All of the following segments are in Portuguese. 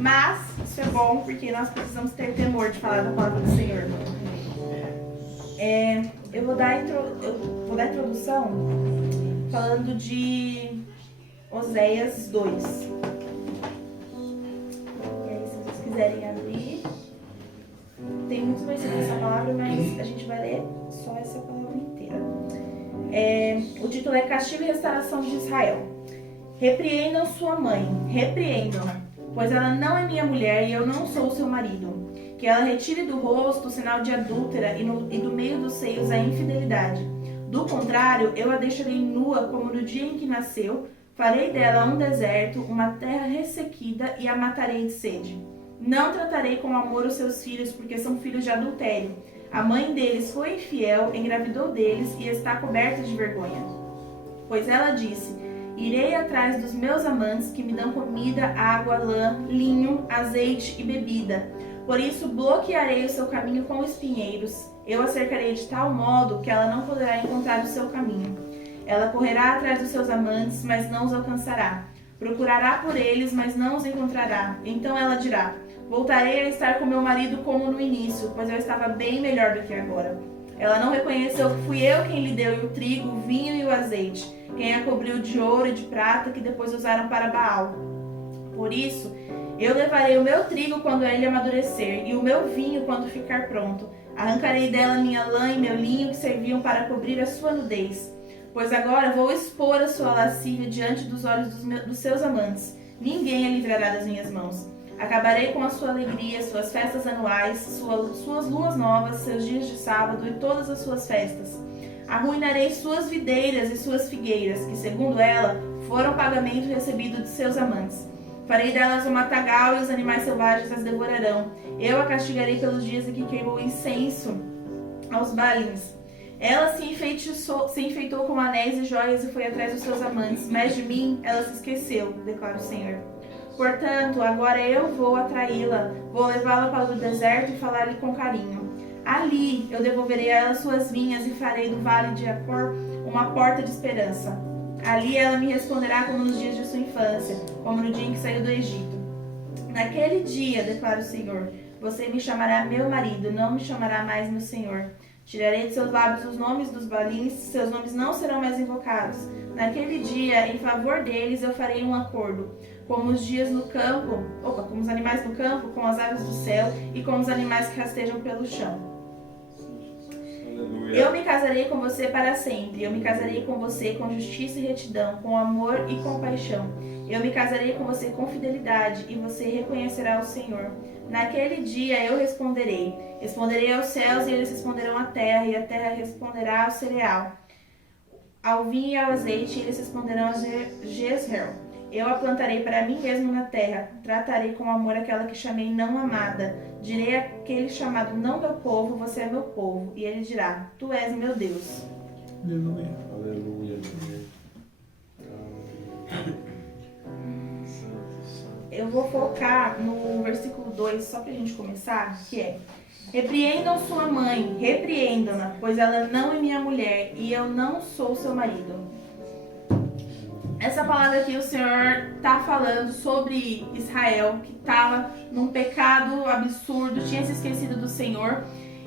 Mas isso é bom porque nós precisamos ter temor de falar da palavra do Senhor. Eu vou dar a introdução falando de Oséias 2. E aí, se vocês quiserem abrir, tem muitos versículos nessa palavra, mas a gente vai ler só essa palavra inteira. O título é Castigo e Restauração de Israel. Repreendam sua mãe, repreendam-na, pois ela não é minha mulher e eu não sou seu marido. Que ela retire do rosto o sinal de adúltera e do meio dos seios a infidelidade. Do contrário, eu a deixarei nua como no dia em que nasceu, farei dela um deserto, uma terra ressequida e a matarei de sede. Não tratarei com amor os seus filhos, porque são filhos de adultério. A mãe deles foi infiel, engravidou deles e está coberta de vergonha. Pois ela disse: irei atrás dos meus amantes que me dão comida, água, lã, linho, azeite e bebida. Por isso bloquearei o seu caminho com espinheiros. Eu a cercarei de tal modo que ela não poderá encontrar o seu caminho. Ela correrá atrás dos seus amantes, mas não os alcançará. Procurará por eles, mas não os encontrará. Então ela dirá: voltarei a estar com meu marido como no início, pois eu estava bem melhor do que agora. Ela não reconheceu que fui eu quem lhe deu o trigo, o vinho e o azeite, quem a cobriu de ouro e de prata que depois usaram para Baal. Por isso, eu levarei o meu trigo quando ele amadurecer, e o meu vinho quando ficar pronto. Arrancarei dela minha lã e meu linho que serviam para cobrir a sua nudez. Pois agora vou expor a sua lascívia diante dos olhos dos seus amantes. Ninguém a livrará das minhas mãos. Acabarei com a sua alegria, suas festas anuais, suas luas novas, seus dias de sábado e todas as suas festas. Arruinarei suas videiras e suas figueiras, que, segundo ela, foram pagamento recebido de seus amantes. Farei delas um matagal e os animais selvagens as devorarão. Eu a castigarei pelos dias em que queimou incenso aos balins. Ela se enfeitou com anéis e joias e foi atrás dos seus amantes, mas de mim ela se esqueceu, declara o Senhor. Portanto, agora eu vou atraí-la, vou levá-la para o deserto e falar-lhe com carinho. Ali eu devolverei a ela suas vinhas e farei do vale de Acor uma porta de esperança. Ali ela me responderá como nos dias de sua infância, como no dia em que saiu do Egito. Naquele dia, declara o Senhor, você me chamará meu marido, não me chamará mais meu Senhor. Tirarei de seus lábios os nomes dos balins, seus nomes não serão mais invocados. Naquele dia, em favor deles, eu farei um acordo, como os dias no campo, como os animais no campo, com as aves do céu e com os animais que rastejam pelo chão. Eu me casarei com você para sempre. Eu me casarei com você com justiça e retidão, com amor e compaixão. Eu me casarei com você com fidelidade e você reconhecerá o Senhor. Naquele dia eu responderei. Responderei aos céus e eles responderão à terra, e a terra responderá ao cereal, ao vinho e ao azeite, e eles responderão a Jezreel. Eu a plantarei para mim mesmo na terra. Tratarei com amor aquela que chamei não amada. Direi àquele chamado não meu povo, você é meu povo. E ele dirá, tu és meu Deus. Aleluia. Aleluia. Eu vou focar no versículo 2, só pra gente começar, que é: repreendam sua mãe, repreendam-na, pois ela não é minha mulher e eu não sou seu marido. Essa palavra aqui o Senhor está falando sobre Israel, que estava num pecado absurdo, tinha se esquecido do Senhor.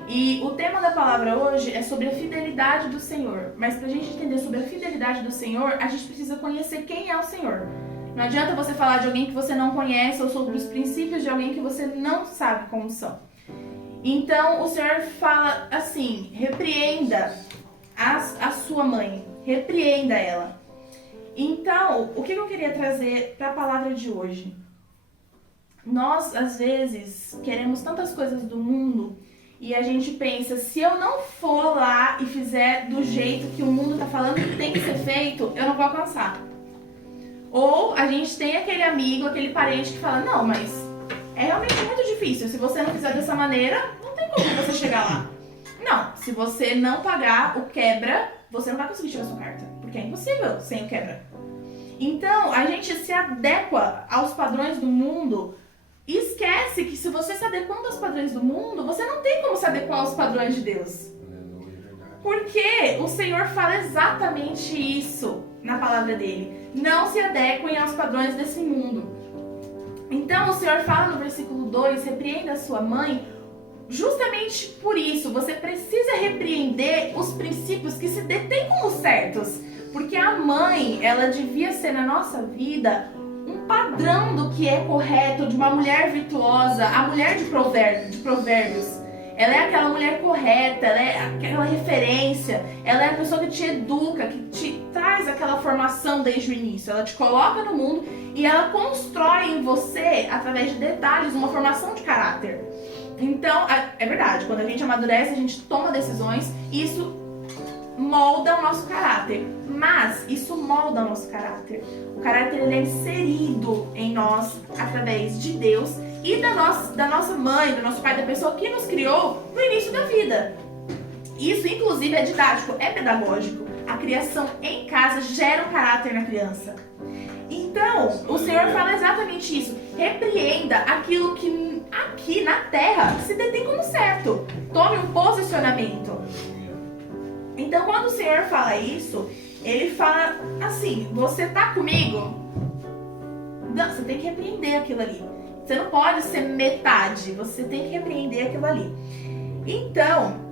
E o tema da palavra hoje é sobre a fidelidade do Senhor. Mas para a gente entender sobre a fidelidade do Senhor, a gente precisa conhecer quem é o Senhor. Não adianta você falar de alguém que você não conhece ou sobre os princípios de alguém que você não sabe como são. Então o Senhor fala assim: repreenda a sua mãe, repreenda ela. Então, o que eu queria trazer para a palavra de hoje? Nós, às vezes, queremos tantas coisas do mundo e a gente pensa, se eu não for lá e fizer do jeito que o mundo está falando que tem que ser feito, eu não vou alcançar. Ou a gente tem aquele amigo, aquele parente que fala, não, mas é realmente muito difícil. Se você não fizer dessa maneira, não tem como você chegar lá. Não, se você não pagar o quebra, você não vai conseguir tirar sua carta. Porque é impossível sem o quebra. Então, a gente se adequa aos padrões do mundo e esquece que se você se adequando aos padrões do mundo, você não tem como se adequar aos padrões de Deus. Porque o Senhor fala exatamente isso na palavra dele. Não se adequem aos padrões desse mundo. Então o Senhor fala no versículo 2, repreenda a sua mãe, justamente por isso. Você precisa repreender os princípios que se detêm como certos. Porque a mãe, ela devia ser na nossa vida um padrão do que é correto, de uma mulher virtuosa, a mulher de provérbios. Ela é aquela mulher correta, ela é aquela referência, ela é a pessoa que te educa, que te traz aquela formação desde o início. Ela te coloca no mundo e ela constrói em você, através de detalhes, uma formação de caráter. Então, é verdade, quando a gente amadurece, a gente toma decisões e isso molda o nosso caráter. Mas isso molda o nosso caráter. O caráter ele é inserido em nós através de Deus e da nossa mãe, do nosso pai, da pessoa que nos criou no início da vida. Isso, inclusive, é didático, é pedagógico. A criação em casa gera um caráter na criança. Então, o Senhor fala exatamente isso. Repreenda aquilo que aqui na terra se detém como certo. Tome um posicionamento. Então, quando o Senhor fala isso, Ele fala assim, você tá comigo? Não, você tem que repreender aquilo ali. Você não pode ser metade, você tem que repreender aquilo ali. Então,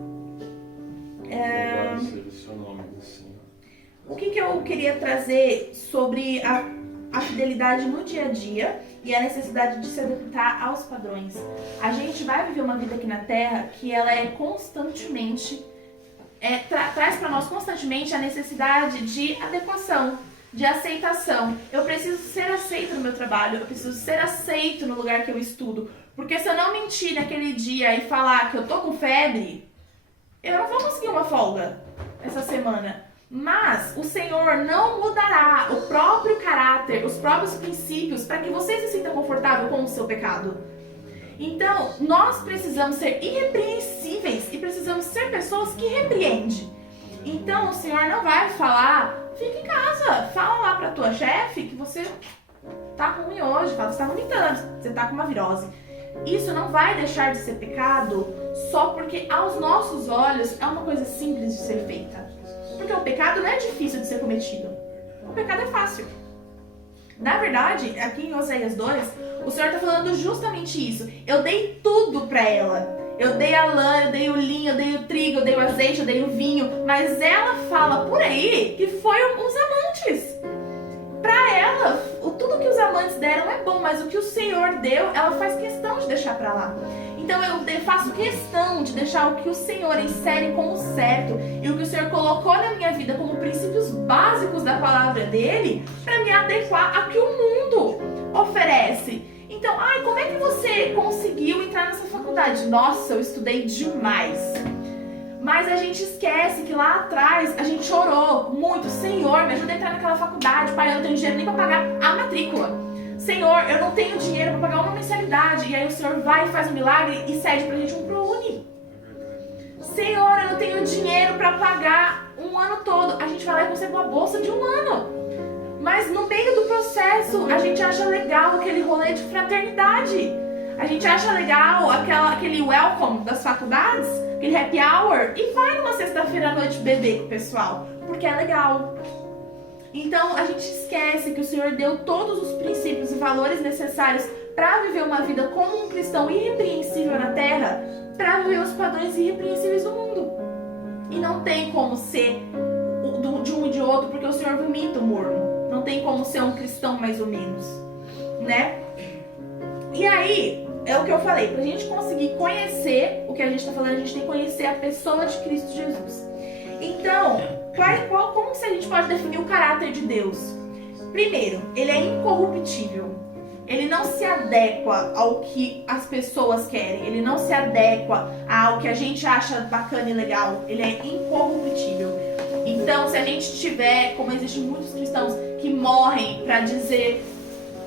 o que eu queria trazer sobre a fidelidade no dia a dia e a necessidade de se adaptar aos padrões. A gente vai viver uma vida aqui na Terra que ela é constantemente, traz para nós constantemente a necessidade de adequação, de aceitação. Eu preciso ser aceito no meu trabalho, eu preciso ser aceito no lugar que eu estudo. Porque se eu não mentir naquele dia e falar que eu tô com febre, eu não vou conseguir uma folga essa semana. Mas o Senhor não mudará o próprio caráter, os próprios princípios, para que você se sinta confortável com o seu pecado. Então, nós precisamos ser irrepreensíveis e precisamos ser pessoas que repreendem. Então, o Senhor não vai falar, fica em casa, fala lá pra tua chefe que você tá ruim hoje, fala que você tá vomitando, você tá com uma virose. Isso não vai deixar de ser pecado só porque aos nossos olhos é uma coisa simples de ser feita. Porque o pecado não é difícil de ser cometido. O pecado é fácil. Na verdade, aqui em Oséias 2, o Senhor está falando justamente isso. Eu dei tudo para ela. Eu dei a lã, eu dei o linho, eu dei o trigo, eu dei o azeite, eu dei o vinho. Mas ela fala por aí que foi os amantes. Para ela, tudo que os amantes deram é bom, mas o que o Senhor deu, ela faz questão de deixar para lá. Então eu faço questão de deixar o que o Senhor insere como certo e o que o Senhor colocou na minha vida como princípios básicos da palavra dele para me adequar a que o mundo oferece. Então, como é que você conseguiu entrar nessa faculdade? Nossa, eu estudei demais. Mas a gente esquece que lá atrás a gente orou muito. Senhor, me ajuda a entrar naquela faculdade. Pai, eu não tenho dinheiro nem para pagar a matrícula. Senhor, eu não tenho dinheiro para pagar uma mensalidade. E aí o Senhor vai e faz um milagre e cede pra gente um ProUni. Senhor, eu não tenho dinheiro para pagar um ano todo. A gente vai lá e consegue uma bolsa de um ano. Mas no meio do processo, a gente acha legal aquele rolê de fraternidade. A gente acha legal aquele welcome das faculdades, aquele happy hour, e vai numa sexta-feira à noite beber com o pessoal, porque é legal. Então a gente esquece que o Senhor deu todos os princípios e valores necessários para viver uma vida como um cristão irrepreensível na terra, para viver os padrões irrepreensíveis do mundo. E não tem como ser de um e de outro, porque o Senhor vomita o morno. Não tem como ser um cristão mais ou menos, né? E aí, é o que eu falei, pra gente conseguir conhecer o que a gente tá falando, a gente tem que conhecer a pessoa de Cristo Jesus. Então, como que a gente pode definir o caráter de Deus? Primeiro, ele é incorruptível. Ele não se adequa ao que as pessoas querem. Ele não se adequa ao que a gente acha bacana e legal. Ele é incorruptível. Então, se a gente tiver, como existem muitos cristãos que morrem pra dizer,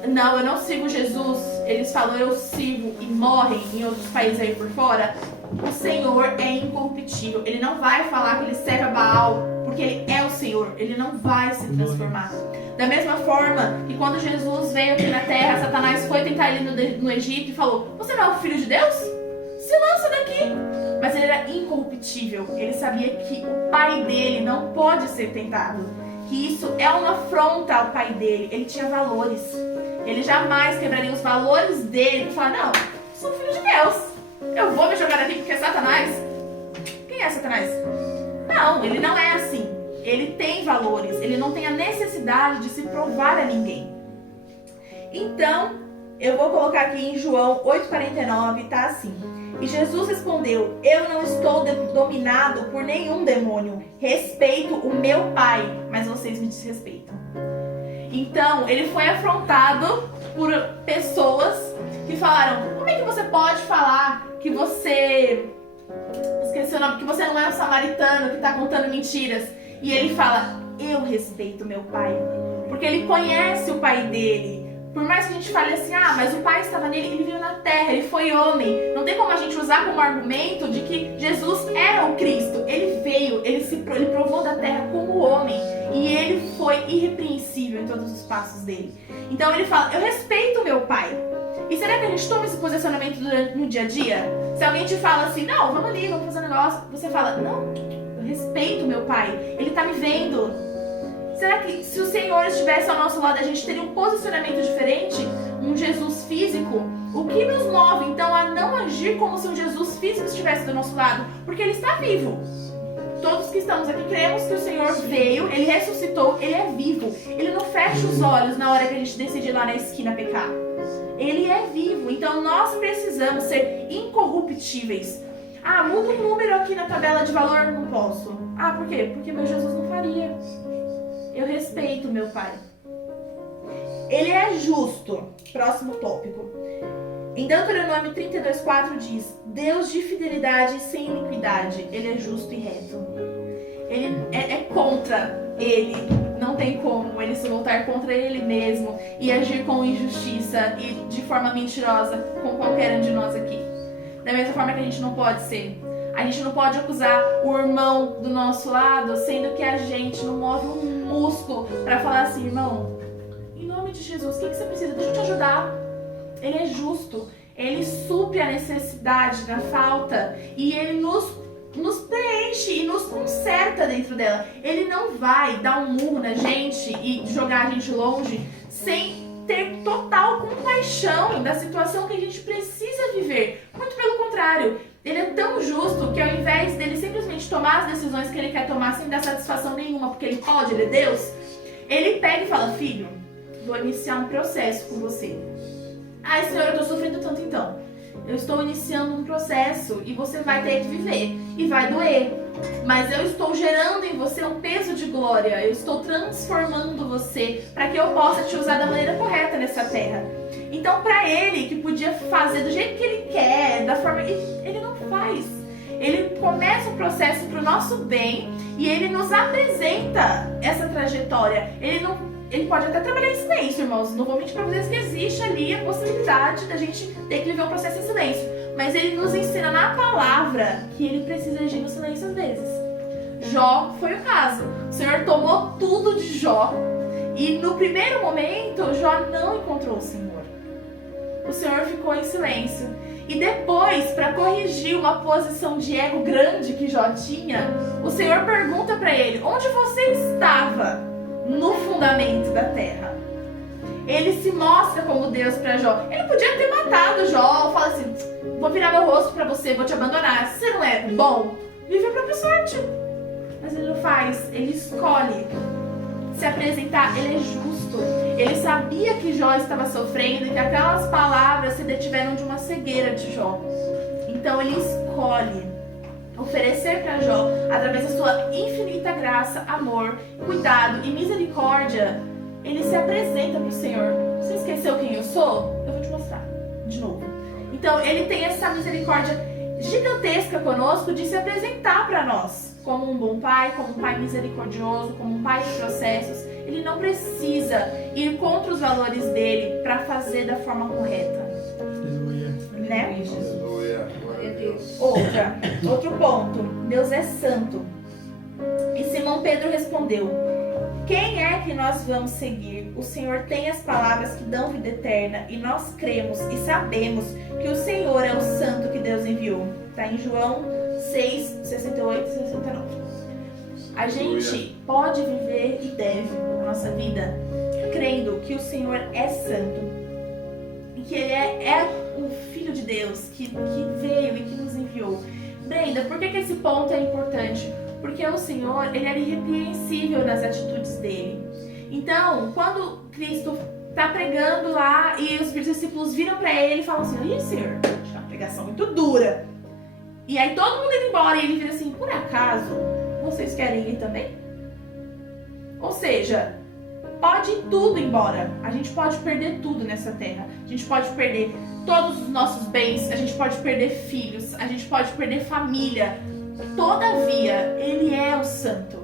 não, eu não sigo Jesus, eles falam eu sigo e morrem em outros países aí por fora, o Senhor é incorruptível. Ele não vai falar que ele serve a Baal, porque ele é o Senhor. Ele não vai se transformar. Da mesma forma que quando Jesus veio aqui na terra, Satanás foi tentar ele no Egito e falou, você não é o filho de Deus? Se lança daqui. Mas ele era incorruptível. Ele sabia que o pai dele não pode ser tentado. Que isso é uma afronta ao pai dele. Ele tinha valores. Ele jamais quebraria os valores dele para falar, não, eu sou filho de Deus. Eu vou me jogar aqui porque é Satanás. Quem é Satanás? Não, ele não é assim. Ele tem valores. Ele não tem a necessidade de se provar a ninguém. Então, eu vou colocar aqui em João 8,49, tá assim. E Jesus respondeu, eu não estou dominado por nenhum demônio. Respeito o meu Pai, mas vocês me desrespeitam. Então, ele foi afrontado por pessoas que falaram, como é que você pode falar que você... Esqueci o nome, que você não é um samaritano que está contando mentiras. E ele fala, eu respeito meu pai. Porque ele conhece o pai dele. Por mais que a gente fale assim, mas o pai estava nele, ele veio na terra, ele foi homem. Não tem como a gente usar como argumento de que Jesus era o Cristo. Ele veio, ele provou da terra como homem. E ele foi irrepreensível em todos os passos dele. Então ele fala, eu respeito meu pai. E será que a gente toma esse posicionamento no dia a dia? Se alguém te fala assim, não, vamos ali, vamos fazer um negócio. Você fala, não, eu respeito meu pai, ele tá me vendo. Será que se o Senhor estivesse ao nosso lado, a gente teria um posicionamento diferente? Um Jesus físico? O que nos move, então, a não agir como se um Jesus físico estivesse do nosso lado? Porque ele está vivo. Todos que estamos aqui cremos que o Senhor veio, ele ressuscitou, ele é vivo. Ele não fecha os olhos na hora que a gente decide ir lá na esquina pecar. Ele é vivo, então nós precisamos ser incorruptíveis. Muda um número aqui na tabela de valor, não posso. Por quê? Porque meu Jesus não faria. Eu respeito meu pai. Ele é justo. Próximo tópico. Em Deuteronômio 32,4 diz, Deus de fidelidade e sem iniquidade. Ele é justo e reto. Ele é contra ele. Não tem como ele se voltar contra ele mesmo e agir com injustiça e de forma mentirosa com qualquer um de nós aqui. Da mesma forma que a gente não pode ser. A gente não pode acusar o irmão do nosso lado, sendo que a gente não move um músculo para falar assim, irmão, em nome de Jesus, o que você precisa? Deixa eu te ajudar. Ele é justo. Ele supre a necessidade da falta e ele nos preenche e nos conserta dentro dela. Ele não vai dar um murro na gente e jogar a gente longe sem ter total compaixão da situação que a gente precisa viver. Muito pelo contrário, ele é tão justo que ao invés dele simplesmente tomar as decisões que ele quer tomar sem dar satisfação nenhuma, porque ele pode, ele é Deus, ele pega e fala, filho, vou iniciar um processo com você. Senhor, eu tô sofrendo tanto então. Eu estou iniciando um processo e você vai ter que viver e vai doer. Mas eu estou gerando em você um peso de glória. Eu estou transformando você para que eu possa te usar da maneira correta nessa terra. Então, para ele, que podia fazer do jeito que ele quer, da forma... Ele não faz. Ele começa um processo para o nosso bem e ele nos apresenta essa trajetória. Ele pode até trabalhar em silêncio, irmãos. Não vou mentir para vocês que existe ali a possibilidade da gente ter que viver um processo em silêncio. Mas ele nos ensina na palavra que ele precisa agir no silêncio às vezes. Jó foi o caso. O Senhor tomou tudo de Jó. E no primeiro momento, Jó não encontrou o Senhor. O Senhor ficou em silêncio. E depois, para corrigir uma posição de ego grande que Jó tinha, o Senhor pergunta para ele, onde você estava no fundamento da terra? Ele se mostra como Deus para Jó. Ele podia ter matado Jó, fala assim, vou virar meu rosto para você, vou te abandonar. Se você não é bom, vive a própria sorte. Mas ele não faz, ele escolhe se apresentar, ele é justo. Ele sabia que Jó estava sofrendo e que aquelas palavras se detiveram de uma cegueira de Jó. Então ele escolhe oferecer para Jó, através da sua infinita graça, amor, cuidado e misericórdia, ele se apresenta para o Senhor. Você esqueceu quem eu sou? Eu vou te mostrar de novo. Então ele tem essa misericórdia gigantesca conosco de se apresentar para nós como um bom pai, como um pai misericordioso, como um pai de processos. Ele não precisa ir contra os valores dele para fazer da forma correta. Né? Outro ponto. Deus é santo. E Simão Pedro respondeu, quem é que nós vamos seguir? O Senhor tem as palavras que dão vida eterna e nós cremos e sabemos que o Senhor é o santo que Deus enviou. Está em João 6, 68 e 69. A gente pode viver e deve a nossa vida crendo que o Senhor é santo e que Ele é o Filho de Deus que veio e que nos enviou. Brenda, por que esse ponto é importante? Porque o Senhor, Ele era irrepreensível nas atitudes dele. Então, quando Cristo está pregando lá e os discípulos viram para ele e falam assim: "Ih, Senhor, acho que é uma pregação muito dura." E aí todo mundo indo embora e ele vira assim: "Por acaso vocês querem ir também?" Ou seja, pode ir tudo embora. A gente pode perder tudo nessa terra. A gente pode perder todos os nossos bens. A gente pode perder filhos. A gente pode perder família. Todavia, Ele é o santo.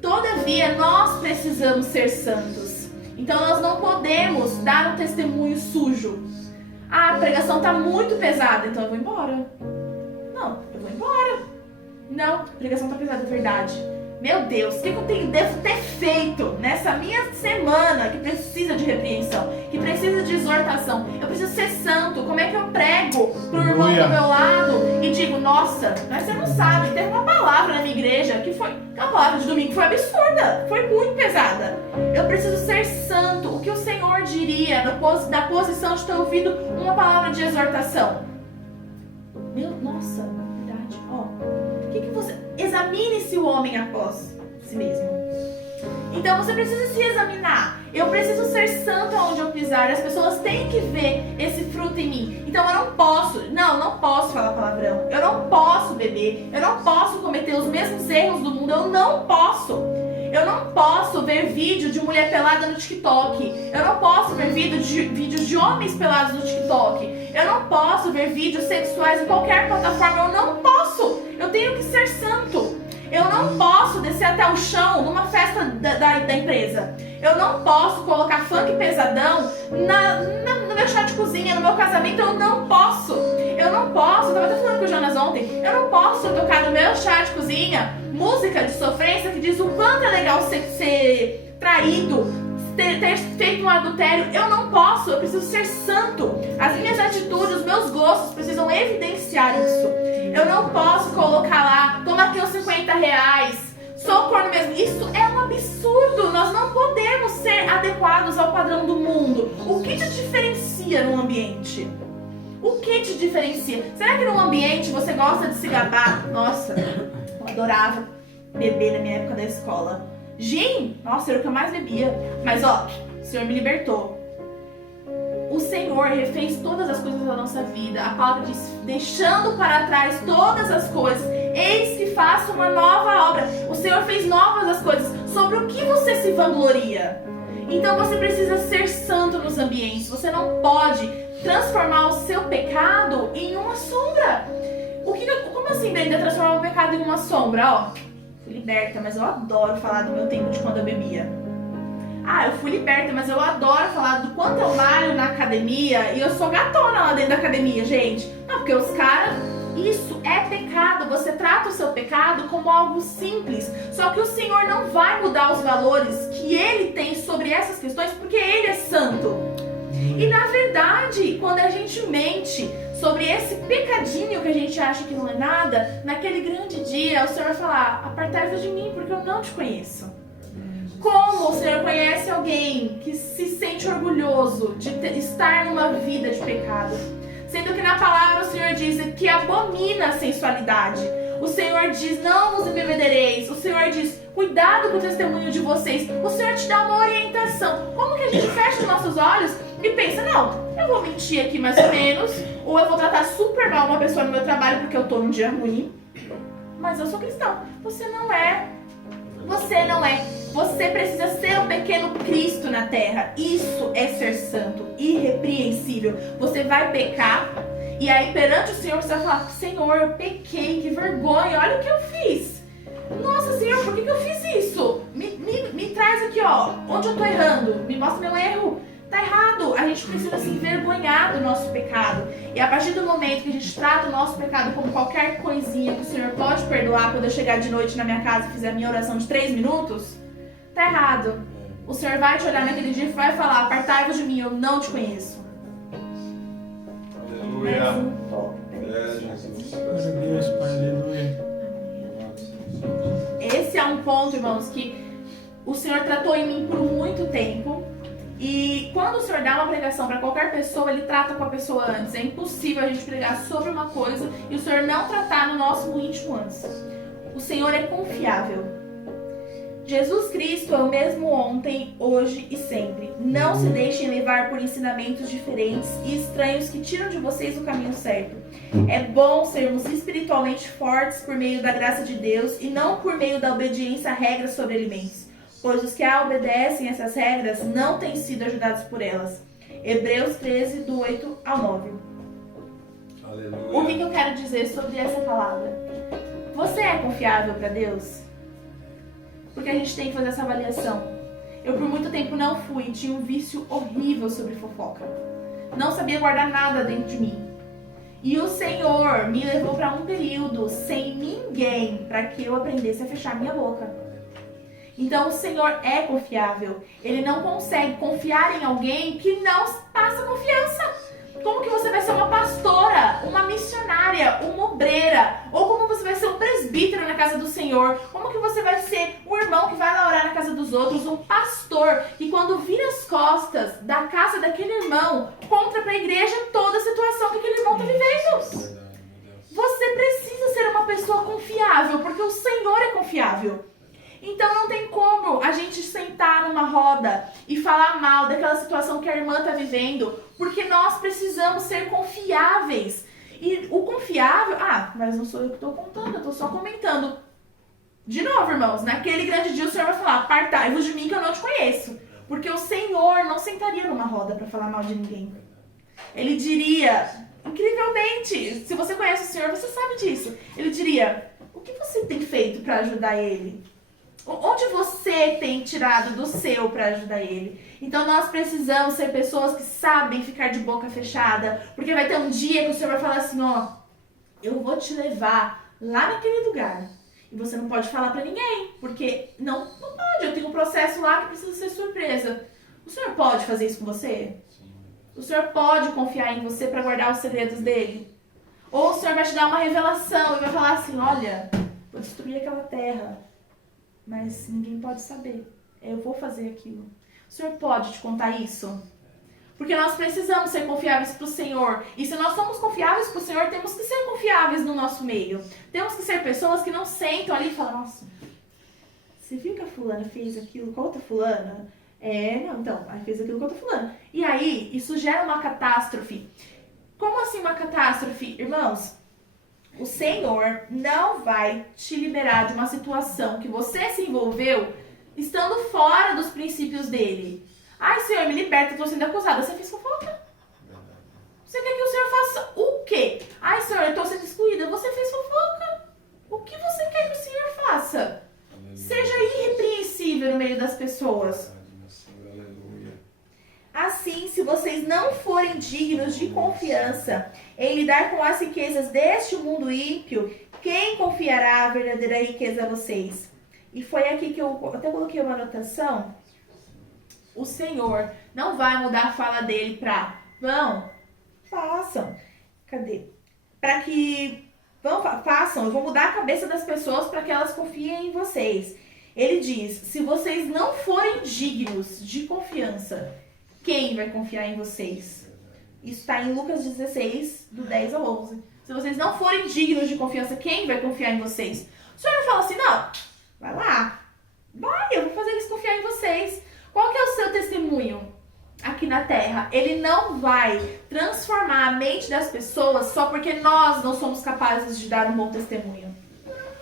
Todavia, nós precisamos ser santos. Então, nós não podemos dar um testemunho sujo. Ah, a pregação está muito pesada, então eu vou embora. Não, eu vou embora. Não, a pregação está pesada, é verdade. Meu Deus, o que eu devo ter feito nessa minha semana que precisa de repreensão, que precisa de exortação? Eu preciso ser santo. Como é que eu prego pro irmão do meu lado e digo: "Nossa, mas você não sabe, teve uma palavra na minha igreja que foi uma palavra de domingo que foi absurda, foi muito pesada." Eu preciso ser santo. O que o Senhor diria da posição de ter ouvido uma palavra de exortação? Nossa, verdade. O que você... Examine-se o homem após si mesmo. Então você precisa se examinar. Eu preciso ser santo aonde eu pisar. As pessoas têm que ver esse fruto em mim. Então eu não posso falar palavrão. Eu não posso beber. Eu não posso cometer os mesmos erros do mundo. Eu não posso ver vídeo de mulher pelada no TikTok. Eu não posso ver vídeos de homens pelados no TikTok. Eu não posso ver vídeos sexuais em qualquer plataforma. Eu não posso. Eu tenho que ser santo. Eu não posso descer até o chão numa festa da empresa. Eu não posso colocar funk pesadão no meu chá de cozinha, no meu casamento. Eu não posso. Eu tava até falando com o Jonas ontem. Eu não posso tocar no meu chá de cozinha música de sofrência que diz o quanto é legal ser traído, ter feito um adultério. Eu não posso. Eu preciso ser santo. As minhas atitudes, os meus gostos precisam evidenciar isso. Eu não posso colocar lá: "Toma aqui os R$50, sou corno mesmo." Isso é um absurdo. Nós não podemos ser adequados ao padrão do mundo. O que te diferencia num ambiente? O que te diferencia? Será que num ambiente você gosta de se gabar? Nossa, eu adorava beber na minha época da escola. Gin, nossa, era o que eu mais bebia. Mas o Senhor me libertou. O Senhor refez todas as coisas da nossa vida. A palavra diz: "Deixando para trás todas as coisas, eis que faço uma nova obra." O Senhor fez novas as coisas. Sobre o que você se vangloria? Então você precisa ser santo nos ambientes. Você não pode transformar o seu pecado em uma sombra. Como assim, Brenda, transformar o pecado em uma sombra? Fui liberta, mas eu adoro falar do meu tempo de quando eu bebia. Eu fui liberta, mas eu adoro falar do quanto eu malho na academia e eu sou gatona lá dentro da academia, gente. Não, porque os caras... Isso é pecado. Você trata o seu pecado como algo simples. Só que o Senhor não vai mudar os valores que Ele tem sobre essas questões, porque Ele é santo. E na verdade, quando a gente mente sobre esse pecadinho que a gente acha que não é nada, naquele grande dia o Senhor vai falar: "Apartai-vos de mim, porque eu não te conheço." Como o Senhor conhece alguém que se sente orgulhoso de estar numa vida de pecado? Sendo que na palavra o Senhor diz que abomina a sensualidade. O Senhor diz: "Não vos embebedereis." O Senhor diz: "Cuidado com o testemunho de vocês." O Senhor te dá uma orientação. Como que a gente fecha os nossos olhos e pensa: "Não, eu vou mentir aqui mais ou menos, ou eu vou tratar super mal uma pessoa no meu trabalho porque eu tô num dia ruim, mas eu sou cristão." Você não é. Você não é. Você precisa ser um pequeno Cristo na terra. Isso é ser santo, irrepreensível. Você vai pecar e aí perante o Senhor você vai falar: "Senhor, eu pequei, que vergonha, olha o que eu fiz. Nossa, Senhor, por que eu fiz isso? Me traz aqui, onde eu tô errando. Me mostra meu erro. Tá errado." A gente precisa se envergonhar do nosso pecado. E a partir do momento que a gente trata o nosso pecado como qualquer coisinha que o Senhor pode perdoar, quando eu chegar de noite na minha casa e fizer a minha oração de 3 minutos, tá errado. O Senhor vai te olhar naquele dia e vai falar: "Apartai-vos de mim, eu não te conheço." Aleluia. Jesus. Aleluia. Esse é um ponto, irmãos, que o Senhor tratou em mim por muito tempo. quando o Senhor dá uma pregação para qualquer pessoa, Ele trata com a pessoa antes. É impossível a gente pregar sobre uma coisa e o Senhor não tratar no nosso íntimo antes. O Senhor é confiável. Jesus Cristo é o mesmo ontem, hoje e sempre. Não se deixem levar por ensinamentos diferentes e estranhos que tiram de vocês o caminho certo. É bom sermos espiritualmente fortes por meio da graça de Deus e não por meio da obediência a regras sobre alimentos, pois os que obedecem essas regras não têm sido ajudados por elas. Hebreus 13, do 8 ao 9. Aleluia. O que eu quero dizer sobre essa palavra? Você é confiável para Deus? Porque a gente tem que fazer essa avaliação. Eu por muito tempo não fui, tinha um vício horrível sobre fofoca. Não sabia guardar nada dentro de mim. E o Senhor me levou para um período sem ninguém para que eu aprendesse a fechar minha boca. Então o Senhor é confiável. Ele não consegue confiar em alguém que não passa confiança. Como que você vai ser uma pastora, uma missionária, uma obreira? Ou como você vai ser um presbítero na casa do Senhor? Como que você vai ser um irmão que vai lá orar na casa dos outros? Um pastor que quando vira as costas da casa daquele irmão, conta para a igreja toda a situação que aquele irmão está vivendo. Você precisa ser uma pessoa confiável, porque o Senhor é confiável. Então não tem como a gente sentar numa roda e falar mal daquela situação que a irmã está vivendo, porque nós precisamos ser confiáveis. E o confiável... mas não sou eu que estou contando, eu estou só comentando. De novo, irmãos, naquele grande dia o Senhor vai falar: apartai-vos de mim que eu não te conheço. Porque o Senhor não sentaria numa roda para falar mal de ninguém. Ele diria, incrivelmente, se você conhece o Senhor, você sabe disso. Ele diria: o que você tem feito para ajudar ele? Onde você tem tirado do seu para ajudar ele? Então nós precisamos ser pessoas que sabem ficar de boca fechada, porque vai ter um dia que o Senhor vai falar assim: eu vou te levar lá naquele lugar. E você não pode falar para ninguém, porque não pode, eu tenho um processo lá que precisa ser surpresa. O Senhor pode fazer isso com você? O Senhor pode confiar em você para guardar os segredos dele? Ou o Senhor vai te dar uma revelação e vai falar assim: olha, vou destruir aquela terra, mas ninguém pode saber. Eu vou fazer aquilo. O Senhor pode te contar isso? Porque nós precisamos ser confiáveis para o Senhor. E se nós somos confiáveis para o Senhor, temos que ser confiáveis no nosso meio. Temos que ser pessoas que não sentam ali e falam: nossa, você viu que a fulana fez aquilo com a outra fulana? Aí fez aquilo com a outra fulana. E aí, isso gera uma catástrofe. Como assim uma catástrofe? Irmãos, o Senhor não vai te liberar de uma situação que você se envolveu estando fora dos princípios dele. Ai, Senhor, me liberta, estou sendo acusada. Você fez fofoca? Você quer que o Senhor faça o quê? Ai, Senhor, eu estou sendo excluída. Você fez fofoca? O que você quer que o Senhor faça? Seja irrepreensível no meio das pessoas. Assim, se vocês não forem dignos de confiança em lidar com as riquezas deste mundo ímpio, quem confiará a verdadeira riqueza a vocês? E foi aqui que eu até coloquei uma anotação. O Senhor não vai mudar a fala dele para façam. Cadê? Para que façam, eu vou mudar a cabeça das pessoas para que elas confiem em vocês. Ele diz: se vocês não forem dignos de confiança, quem vai confiar em vocês? Isso está em Lucas 16, do 10 ao 11. Se vocês não forem dignos de confiança, quem vai confiar em vocês? O Senhor não fala assim: não, vai lá, eu vou fazer eles confiar em vocês. Qual que é o seu testemunho aqui na terra? Ele não vai transformar a mente das pessoas só porque nós não somos capazes de dar um bom testemunho.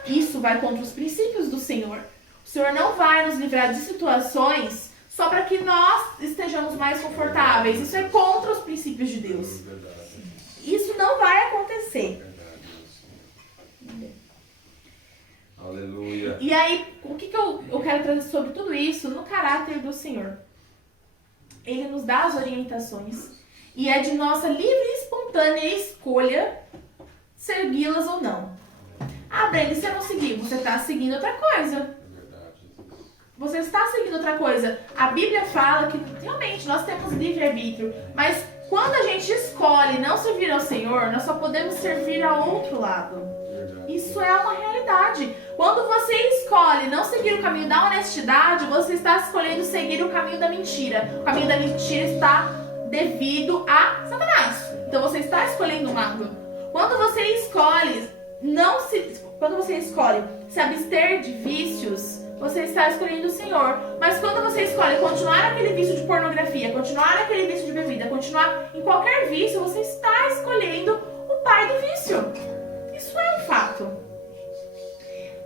Isso vai contra os princípios do Senhor. O Senhor não vai nos livrar de situações só para que nós estejamos mais confortáveis. Isso é contra os princípios de Deus. Isso não vai acontecer. Aleluia. E aí, o que eu quero trazer sobre tudo isso no caráter do Senhor? Ele nos dá as orientações e é de nossa livre e espontânea escolha segui-las ou não. Brenda, se eu não seguir, você está seguindo outra coisa. Você está seguindo outra coisa. A Bíblia fala que realmente nós temos livre-arbítrio, mas quando a gente escolhe não servir ao Senhor, nós só podemos servir ao outro lado. Isso é uma realidade. imoralidade. Quando você escolhe não seguir o caminho da honestidade, você está escolhendo seguir o caminho da mentira. O caminho da mentira está devido a Satanás. Então você está escolhendo o mago. Quando você escolhe se abster de vícios, você está escolhendo o Senhor. Mas quando você escolhe continuar aquele vício de pornografia, continuar aquele vício de bebida, continuar em qualquer vício, você está escolhendo o pai do vício. Isso é um fato.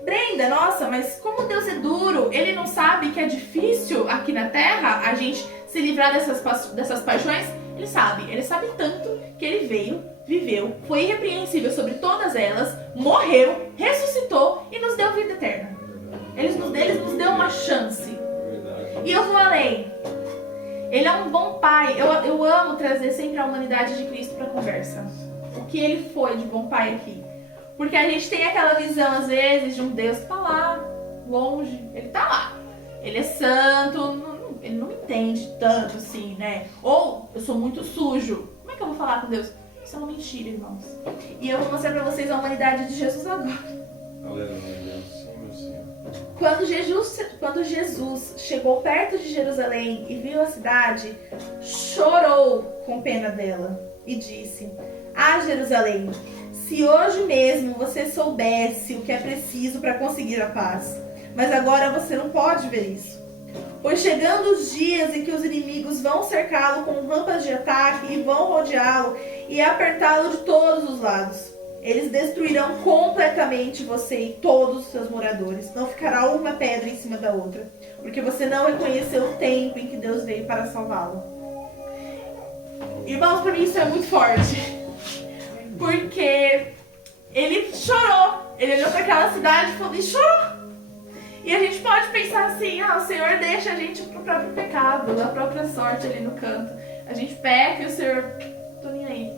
Brenda, nossa, mas como Deus é duro, Ele não sabe que é difícil aqui na Terra a gente se livrar dessas paixões? Ele sabe tanto que Ele veio, viveu, foi irrepreensível sobre todas elas, morreu, ressuscitou e nos deu vida eterna. Ele nos deu uma chance. E eu vou além. Ele é um bom pai. Eu amo trazer sempre a humanidade de Cristo para a conversa. O que Ele foi de bom pai aqui. Porque a gente tem aquela visão, às vezes, de um Deus que está lá, longe. Ele está lá. Ele é santo. Ele não me entende tanto assim, né? Ou eu sou muito sujo. Como é que eu vou falar com Deus? Isso é uma mentira, irmãos. E eu vou mostrar para vocês a humanidade de Jesus agora. Aleluia. Sim, meu Senhor. Quando Jesus chegou perto de Jerusalém e viu a cidade, chorou com pena dela e disse: Ah, Jerusalém, se hoje mesmo você soubesse o que é preciso para conseguir a paz, mas agora você não pode ver isso. Pois chegando os dias em que os inimigos vão cercá-lo com rampas de ataque e vão rodeá-lo e apertá-lo de todos os lados. Eles destruirão completamente você e todos os seus moradores. Não ficará uma pedra em cima da outra, porque você não reconheceu o tempo em que Deus veio para salvá-lo. Irmãos, para mim isso é muito forte. Porque ele chorou. Ele olhou para aquela cidade e chorou. E a gente pode pensar assim, o Senhor deixa a gente pro próprio pecado, da própria sorte ali no canto. A gente peca e o Senhor, tô nem aí.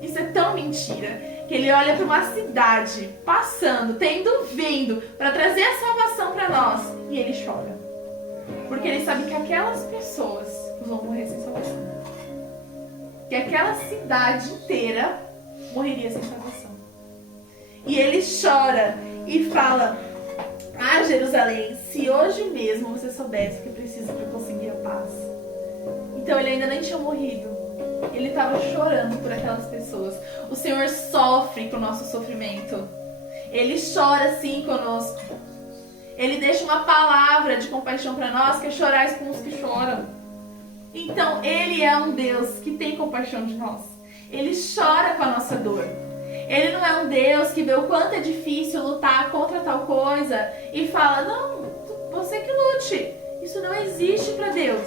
Isso é tão mentira, que Ele olha para uma cidade, passando, tendo vindo, para trazer a salvação para nós, e Ele chora. Porque Ele sabe que aquelas pessoas vão morrer sem salvação. Que aquela cidade inteira morreria sem salvação. E Ele chora e fala: Ah, Jerusalém, se hoje mesmo você soubesse o que precisa para conseguir a paz. Então Ele ainda nem tinha morrido. Ele estava chorando por aquelas pessoas. O Senhor sofre com o nosso sofrimento. Ele chora sim conosco. Ele deixa uma palavra de compaixão para nós, que é chorar com os que choram. Então Ele é um Deus que tem compaixão de nós. Ele chora com a nossa dor. Ele não é um Deus que vê o quanto é difícil lutar contra tal coisa e fala: não, você que lute. Isso não existe para Deus.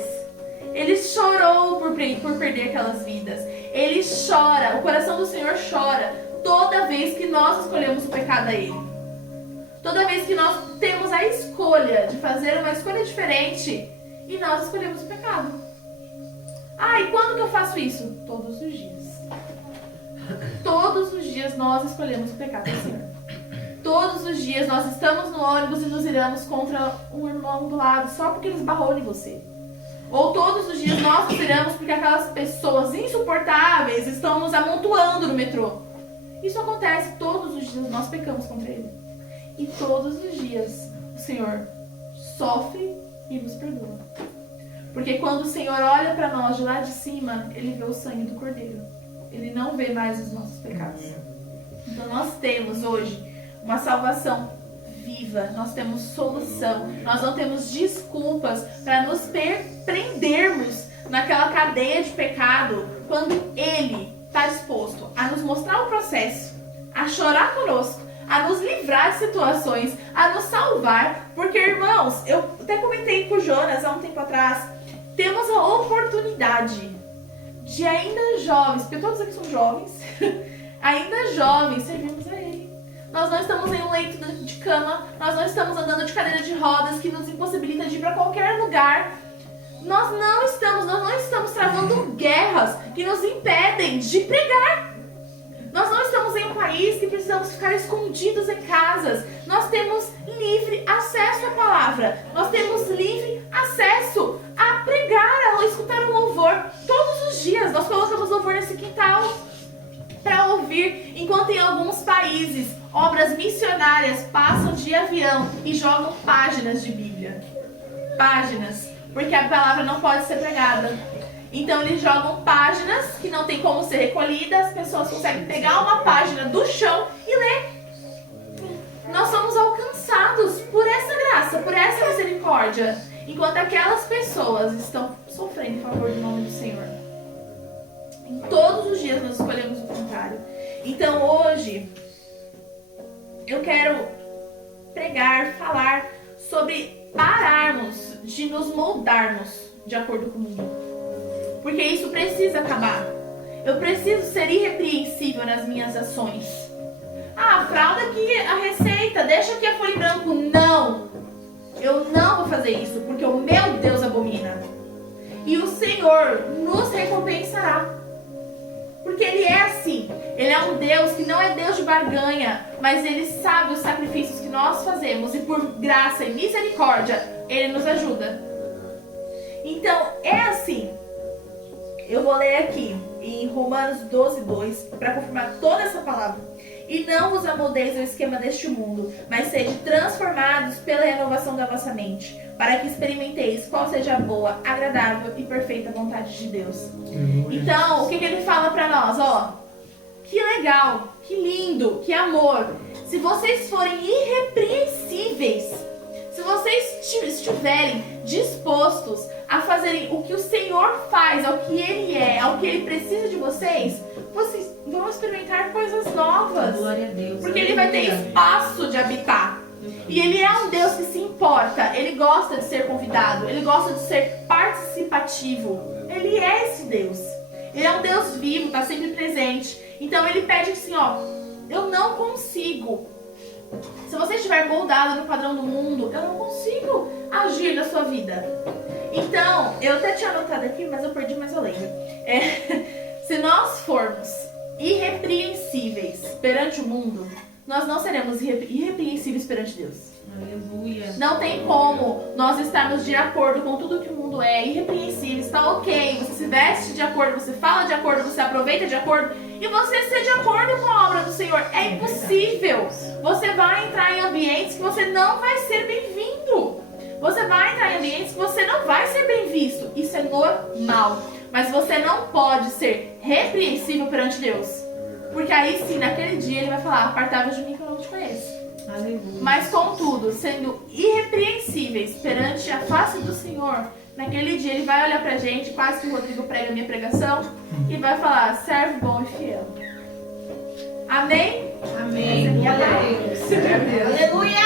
Ele chorou por perder aquelas vidas. Ele chora, o coração do Senhor chora toda vez que nós escolhemos o pecado a Ele. Toda vez que nós temos a escolha de fazer uma escolha diferente e nós escolhemos o pecado. E quando que eu faço isso? Todos os dias. Todos os dias nós escolhemos o pecado do Senhor. Todos os dias nós estamos no ônibus e nos iramos contra um irmão do lado só porque ele esbarrou em você. Ou todos os dias nós nos iramos porque aquelas pessoas insuportáveis estão nos amontoando no metrô. Isso acontece todos os dias, nós pecamos contra Ele. E todos os dias o Senhor sofre e nos perdoa. Porque quando o Senhor olha para nós de lá de cima, Ele vê o sangue do Cordeiro. Ele não vê mais os nossos pecados. Então nós temos hoje uma salvação viva, nós temos solução, nós não temos desculpas para nos prendermos naquela cadeia de pecado, quando Ele está disposto a nos mostrar o processo, a chorar conosco, a nos livrar de situações, a nos salvar. Porque, irmãos, eu até comentei com o Jonas há um tempo atrás, temos a oportunidade de ainda jovens, porque todos aqui são jovens, ainda jovens, servirmos a Ele. Nós não estamos em um leito de cama, nós não estamos andando de cadeira de rodas que nos impossibilita de ir para qualquer lugar. Nós não estamos travando guerras que nos impedem de pregar. Nós não estamos em um país que precisamos ficar escondidos em casas. Nós temos livre acesso à palavra. Nós temos livre acesso a pregar, a escutar um louvor. Todos os dias nós colocamos louvor nesse quintal para ouvir ouvir enquanto em alguns países obras missionárias passam de avião e jogam páginas de Bíblia. Páginas, porque a palavra não pode ser pregada. Então eles jogam páginas que não tem como ser recolhidas, as pessoas conseguem pegar uma página do chão e ler. Nós somos alcançados por essa graça, por essa misericórdia, enquanto aquelas pessoas estão sofrendo em favor do nome do Senhor. Em todos os dias nós escolhemos o contrário. Então hoje eu quero pregar, falar sobre pararmos de nos moldarmos de acordo com o mundo. Porque isso precisa acabar. Eu preciso ser irrepreensível nas minhas ações. Ah, fralda aqui a receita, deixa aqui a folha em branco. Não! Eu não vou fazer isso, porque o meu Deus abomina. E o Senhor nos recompensará. Porque Ele é assim. Ele é um Deus que não é Deus de barganha, mas Ele sabe os sacrifícios que nós fazemos. E por graça e misericórdia, Ele nos ajuda. Então, é assim. Eu vou ler aqui em Romanos 12:2 para confirmar toda essa palavra. E não vos amoldeis ao esquema deste mundo, mas sede transformados pela renovação da vossa mente, para que experimenteis qual seja a boa, agradável e perfeita vontade de Deus. Então, o que ele fala para nós? Ó, que legal, que lindo, que amor. Se vocês forem irrepreensíveis, se vocês estiverem dispostos a fazerem o que o Senhor faz, ao que Ele é, ao que Ele precisa de vocês vão experimentar coisas novas. Glória a Deus. Porque Ele vai ter espaço de habitar. E Ele é um Deus que se importa. Ele gosta de ser convidado. Ele gosta de ser participativo. Ele é esse Deus. Ele é um Deus vivo, está sempre presente. Então Ele pede assim, ó, eu não consigo. Se você estiver moldado no padrão do mundo, eu não consigo agir na sua vida. Então, eu até tinha anotado aqui, mas eu perdi, mas eu lembro. Se nós formos irrepreensíveis perante o mundo, nós não seremos irrepreensíveis perante Deus. Aleluia. Não tem como nós estarmos de acordo com tudo que o mundo é, irrepreensível, está ok, você se veste de acordo, você fala de acordo, você aproveita de acordo, e você ser de acordo com a obra do Senhor. É impossível. Você vai entrar em ambientes que você não vai ser bem-vindo. Você vai entrar em ambientes que você não vai ser bem visto. Isso é normal. Mas você não pode ser repreensível perante Deus. Porque aí sim, naquele dia ele vai falar, apartai-vos de mim que eu não te conheço. Aleluia. Mas contudo, sendo irrepreensíveis perante a face do Senhor, naquele dia ele vai olhar pra gente, quase que o Rodrigo prega a minha pregação, e vai falar, servo bom e fiel. Amém? Amém. Essa é a minha Glória a palavra. Deus. Glória a Deus. Aleluia!